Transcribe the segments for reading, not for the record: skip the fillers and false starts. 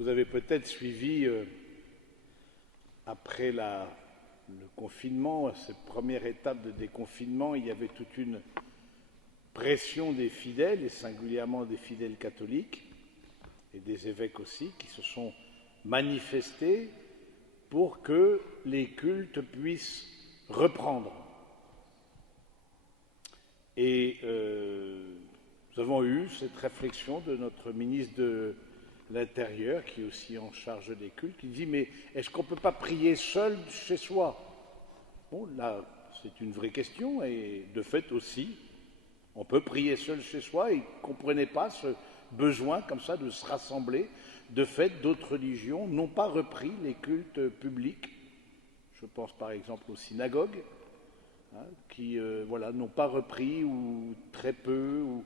Vous avez peut-être suivi, après le confinement, cette première étape de déconfinement, il y avait toute une pression des fidèles, et singulièrement des fidèles catholiques, et des évêques aussi, qui se sont manifestés pour que les cultes puissent reprendre. Et nous avons eu cette réflexion de notre ministre de l'Intérieur, qui est aussi en charge des cultes, qui dit « Mais est-ce qu'on ne peut pas prier seul chez soi ?» Bon, là, c'est une vraie question, et de fait aussi, on peut prier seul chez soi, et ils ne comprenaient pas ce besoin comme ça de se rassembler. De fait, d'autres religions n'ont pas repris les cultes publics. Je pense par exemple aux synagogues, qui n'ont pas repris, ou très peu, ou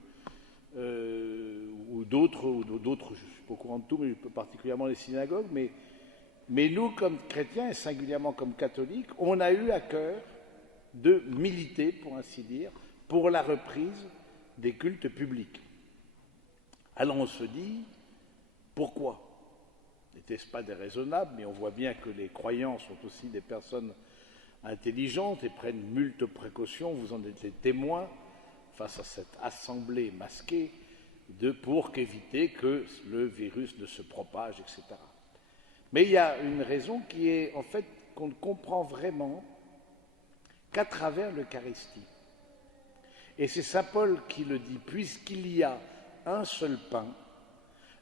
d'autres, je ne suis pas au courant de tout, mais particulièrement les synagogues. Mais nous, comme chrétiens, et singulièrement comme catholiques, on a eu à cœur de militer, pour ainsi dire, pour la reprise des cultes publics. Alors on se dit, pourquoi ? N'était-ce pas déraisonnable? Mais on voit bien que les croyants sont aussi des personnes intelligentes et prennent multiples précautions. Vous en êtes les témoins face à cette assemblée masquée pour éviter que le virus ne se propage, etc. Mais il y a une raison qui est en fait qu'on ne comprend vraiment qu'à travers l'Eucharistie. Et c'est saint Paul qui le dit, puisqu'il y a un seul pain,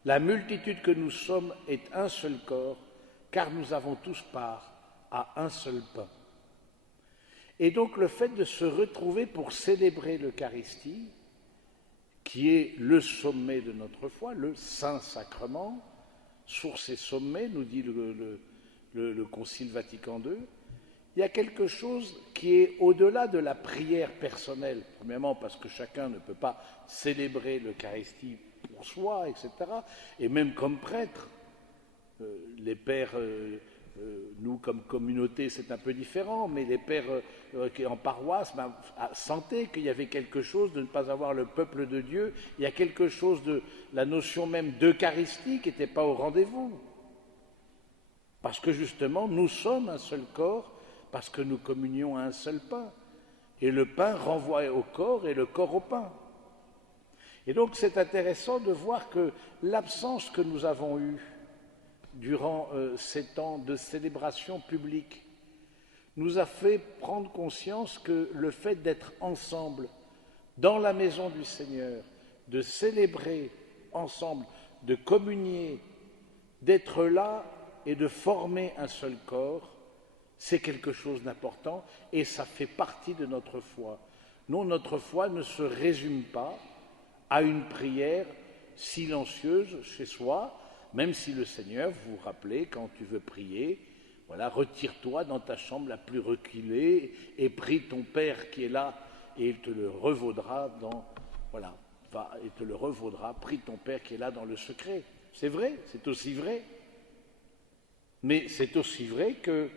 la multitude que nous sommes est un seul corps, car nous avons tous part à un seul pain. Et donc le fait de se retrouver pour célébrer l'Eucharistie, qui est le sommet de notre foi, le Saint-Sacrement, source et sommet, nous dit le Concile Vatican II, il y a quelque chose qui est au-delà de la prière personnelle, premièrement parce que chacun ne peut pas célébrer l'Eucharistie pour soi, etc. Et même comme prêtre, les pères, nous comme communauté c'est un peu différent, mais les pères qui en paroisse sentaient qu'il y avait quelque chose de ne pas avoir le peuple de Dieu, il y a quelque chose de la notion même d'Eucharistie qui n'était pas au rendez-vous. Parce que justement, nous sommes un seul corps, parce que nous communions à un seul pain. Et le pain renvoie au corps et le corps au pain. Et donc c'est intéressant de voir que l'absence que nous avons eue durant ces temps de célébration publique nous a fait prendre conscience que le fait d'être ensemble dans la maison du Seigneur, de célébrer ensemble, de communier, d'être là et de former un seul corps, c'est quelque chose d'important et ça fait partie de notre foi. Non, notre foi ne se résume pas à une prière silencieuse chez soi, même si le Seigneur, vous vous rappelez, quand tu veux prier, voilà, retire-toi dans ta chambre la plus reculée et prie ton Père qui est là et il te le revaudra prie ton Père qui est là dans le secret. C'est vrai, c'est aussi vrai. Mais c'est aussi vrai que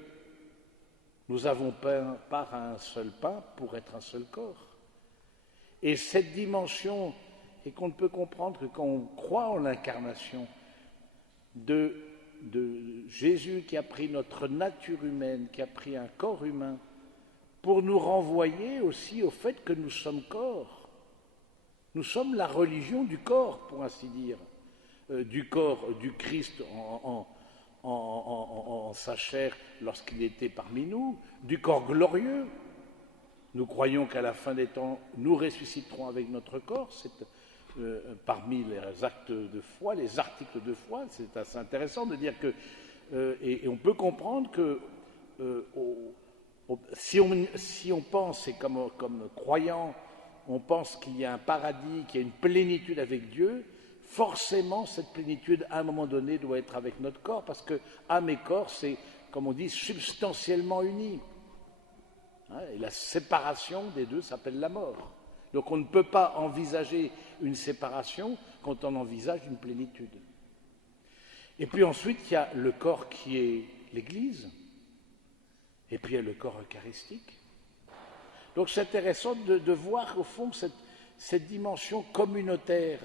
nous avons part à un seul pain pour être un seul corps. Et cette dimension, et qu'on ne peut comprendre que quand on croit en l'incarnation de Jésus qui a pris notre nature humaine, qui a pris un corps humain, pour nous renvoyer aussi au fait que nous sommes corps. Nous sommes la religion du corps, pour ainsi dire, du corps du Christ en sa chair lorsqu'il était parmi nous, du corps glorieux. Nous croyons qu'à la fin des temps, nous ressusciterons avec notre corps. C'est parmi les actes de foi, les articles de foi. C'est assez intéressant de dire que, et on peut comprendre que si on pense, et comme croyant, on pense qu'il y a un paradis, qu'il y a une plénitude avec Dieu, forcément, cette plénitude, à un moment donné, doit être avec notre corps, parce que âme et corps, c'est, comme on dit, substantiellement unis. Et la séparation des deux s'appelle la mort. Donc on ne peut pas envisager une séparation quand on envisage une plénitude. Et puis ensuite, il y a le corps qui est l'Église, et puis il y a le corps eucharistique. Donc c'est intéressant de voir, au fond, cette dimension communautaire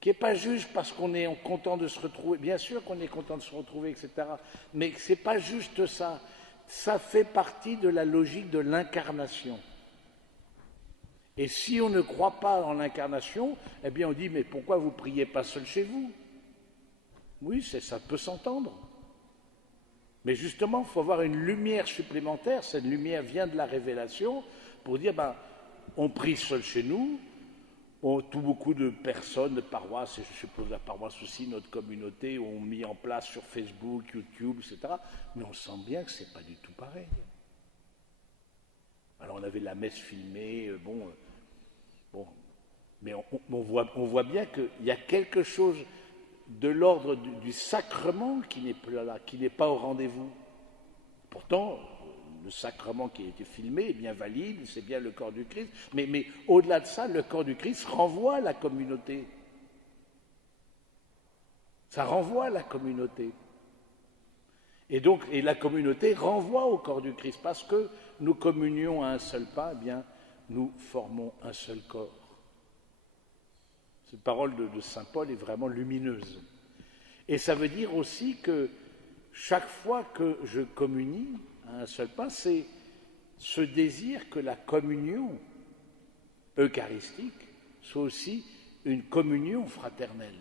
qui n'est pas juste parce qu'on est content de se retrouver, bien sûr qu'on est content de se retrouver, etc., mais ce n'est pas juste ça. Ça fait partie de la logique de l'incarnation. Et si on ne croit pas en l'incarnation, eh bien on dit, mais pourquoi vous ne priez pas seul chez vous? Oui, ça peut s'entendre. Mais justement, il faut avoir une lumière supplémentaire. Cette lumière vient de la révélation pour dire, on prie seul chez nous. Beaucoup de personnes, de paroisses, et je suppose la paroisse aussi, notre communauté, ont mis en place sur Facebook, YouTube, etc. Mais on sent bien que ce n'est pas du tout pareil. Alors on avait la messe filmée, mais on voit bien qu'il y a quelque chose de l'ordre du sacrement qui n'est plus là, qui n'est pas au rendez-vous. Pourtant, le sacrement qui a été filmé est bien valide, c'est bien le corps du Christ, mais au-delà de ça, le corps du Christ renvoie à la communauté. Ça renvoie à la communauté. Et la communauté renvoie au corps du Christ, parce que nous communions à un seul pain, eh bien, nous formons un seul corps. Cette parole de saint Paul est vraiment lumineuse. Et ça veut dire aussi que chaque fois que je communie à un seul pain, c'est ce désir que la communion eucharistique soit aussi une communion fraternelle.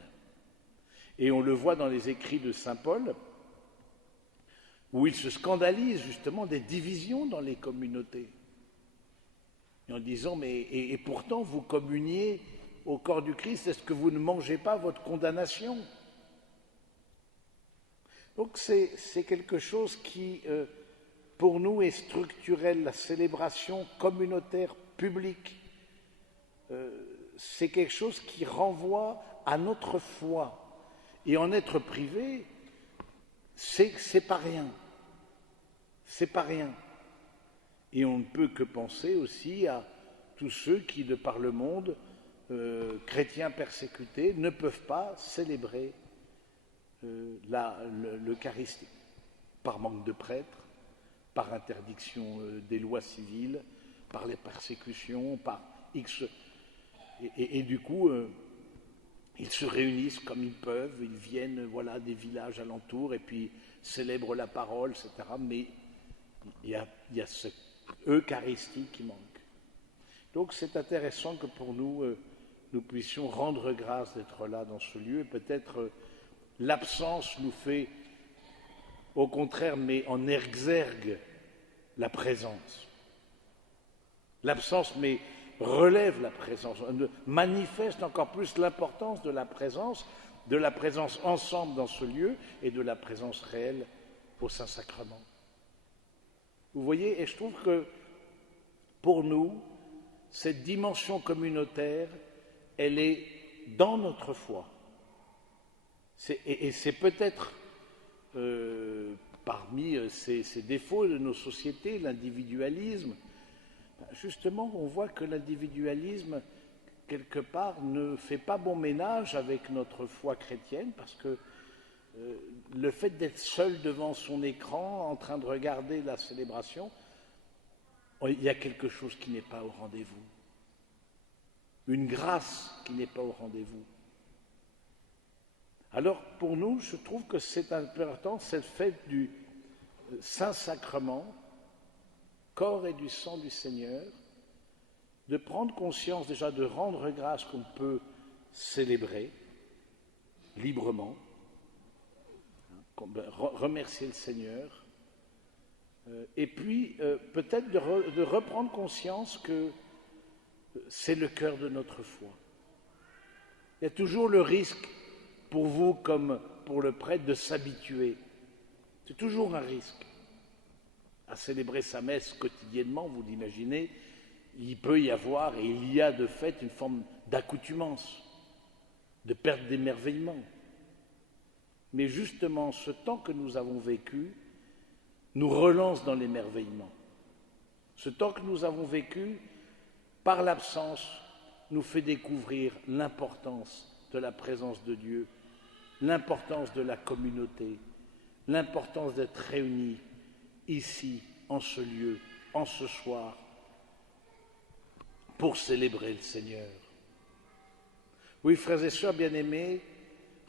Et on le voit dans les écrits de saint Paul, où il se scandalise justement des divisions dans les communautés. Et en disant, et pourtant vous communiez au corps du Christ, est-ce que vous ne mangez pas votre condamnation? Donc c'est quelque chose qui, pour nous, est structurel. La célébration communautaire publique, c'est quelque chose qui renvoie à notre foi. Et en être privé, c'est pas rien. C'est pas rien. Et on ne peut que penser aussi à tous ceux qui, de par le monde, chrétiens persécutés, ne peuvent pas célébrer l'Eucharistie, par manque de prêtres, par interdiction des lois civiles, par les persécutions, par X. Et du coup, ils se réunissent comme ils peuvent, ils viennent des villages alentours et puis célèbrent la parole, etc. Mais il y a ce Eucharistie qui manque. Donc c'est intéressant que pour nous, nous puissions rendre grâce d'être là dans ce lieu. Et peut-être l'absence nous fait, au contraire, mais en exergue la présence. L'absence, mais relève la présence, manifeste encore plus l'importance de la présence ensemble dans ce lieu et de la présence réelle au Saint-Sacrement. Vous voyez, et je trouve que pour nous, cette dimension communautaire, elle est dans notre foi. Et c'est peut-être parmi ces défauts de nos sociétés, l'individualisme. Justement, on voit que l'individualisme, quelque part, ne fait pas bon ménage avec notre foi chrétienne, parce que le fait d'être seul devant son écran, en train de regarder la célébration, il y a quelque chose qui n'est pas au rendez-vous. Une grâce qui n'est pas au rendez-vous. Alors, pour nous, je trouve que c'est important, cette fête du Saint-Sacrement, corps et du sang du Seigneur, de prendre conscience déjà, de rendre grâce qu'on peut célébrer librement, remercier le Seigneur, et puis peut-être de reprendre conscience que c'est le cœur de notre foi. Il y a toujours le risque, pour vous comme pour le prêtre, de s'habituer. C'est toujours un risque. À célébrer sa messe quotidiennement, vous l'imaginez, il peut y avoir, et il y a de fait, une forme d'accoutumance, de perte d'émerveillement. Mais justement, ce temps que nous avons vécu nous relance dans l'émerveillement. Ce temps que nous avons vécu, par l'absence, nous fait découvrir l'importance de la présence de Dieu, l'importance de la communauté, l'importance d'être réunis ici, en ce lieu, en ce soir, pour célébrer le Seigneur. Oui, frères et sœurs bien-aimés,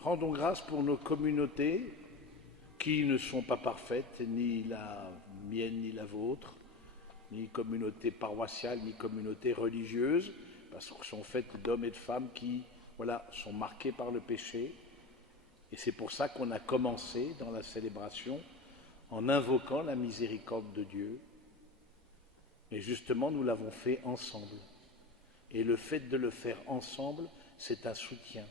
rendons grâce pour nos communautés qui ne sont pas parfaites, ni la mienne ni la vôtre, ni communauté paroissiale, ni communauté religieuse, parce qu'elles sont faites d'hommes et de femmes qui, voilà, sont marqués par le péché. Et c'est pour ça qu'on a commencé dans la célébration en invoquant la miséricorde de Dieu. Et justement, nous l'avons fait ensemble. Et le fait de le faire ensemble, c'est un soutien.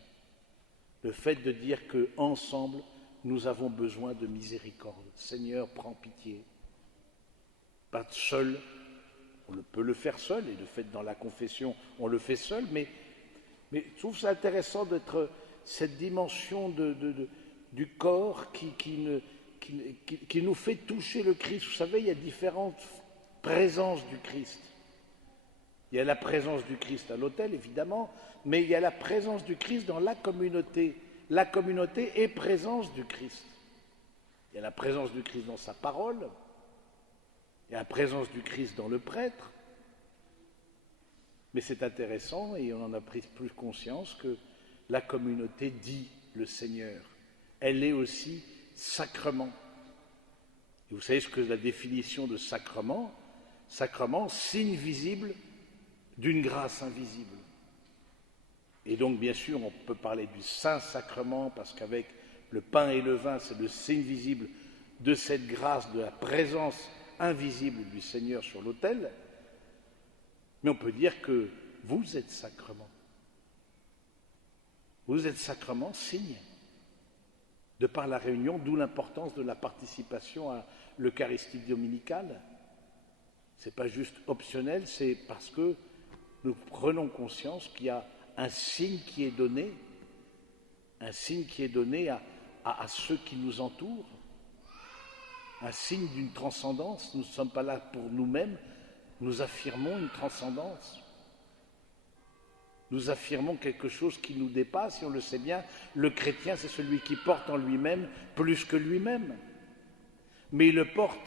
Le fait de dire qu'ensemble, nous avons besoin de miséricorde. Seigneur, prends pitié. Pas seul, on peut le faire seul, et le fait dans la confession, on le fait seul, mais je trouve ça intéressant d'être cette dimension du corps qui nous fait toucher le Christ. Vous savez, il y a différentes présences du Christ. Il y a la présence du Christ à l'autel, évidemment, mais il y a la présence du Christ dans la communauté. La communauté est présence du Christ. Il y a la présence du Christ dans sa parole, il y a la présence du Christ dans le prêtre. Mais c'est intéressant, et on en a pris plus conscience, que la communauté dit le Seigneur. Elle est aussi sacrement. Et vous savez ce que la définition de sacrement? Sacrement, signe visible d'une grâce invisible. Et donc, bien sûr, on peut parler du Saint-Sacrement, parce qu'avec le pain et le vin, c'est le signe visible de cette grâce, de la présence invisible du Seigneur sur l'autel. Mais on peut dire que vous êtes sacrement. Vous êtes sacrement, signe, de par la réunion, d'où l'importance de la participation à l'Eucharistie dominicale. Ce n'est pas juste optionnel, c'est parce que nous prenons conscience qu'il y a un signe qui est donné à ceux qui nous entourent, un signe d'une transcendance. Nous ne sommes pas là pour nous-mêmes, nous affirmons une transcendance. Nous affirmons quelque chose qui nous dépasse, et on le sait bien, le chrétien, c'est celui qui porte en lui-même plus que lui-même. Mais il le porte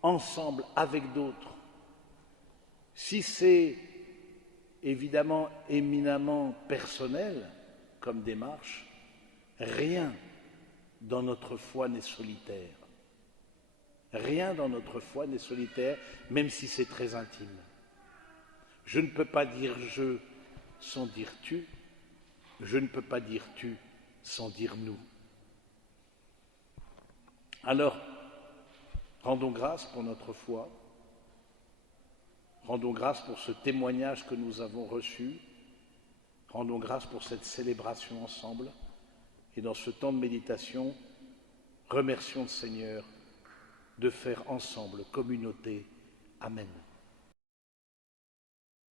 ensemble, avec d'autres. Si c'est évidemment éminemment personnel comme démarche, rien dans notre foi n'est solitaire. Rien dans notre foi n'est solitaire, même si c'est très intime. Je ne peux pas dire je sans dire tu, je ne peux pas dire tu sans dire nous. Alors, rendons grâce pour notre foi, rendons grâce pour ce témoignage que nous avons reçu, rendons grâce pour cette célébration ensemble, et dans ce temps de méditation, remercions le Seigneur de faire ensemble communauté. Amen.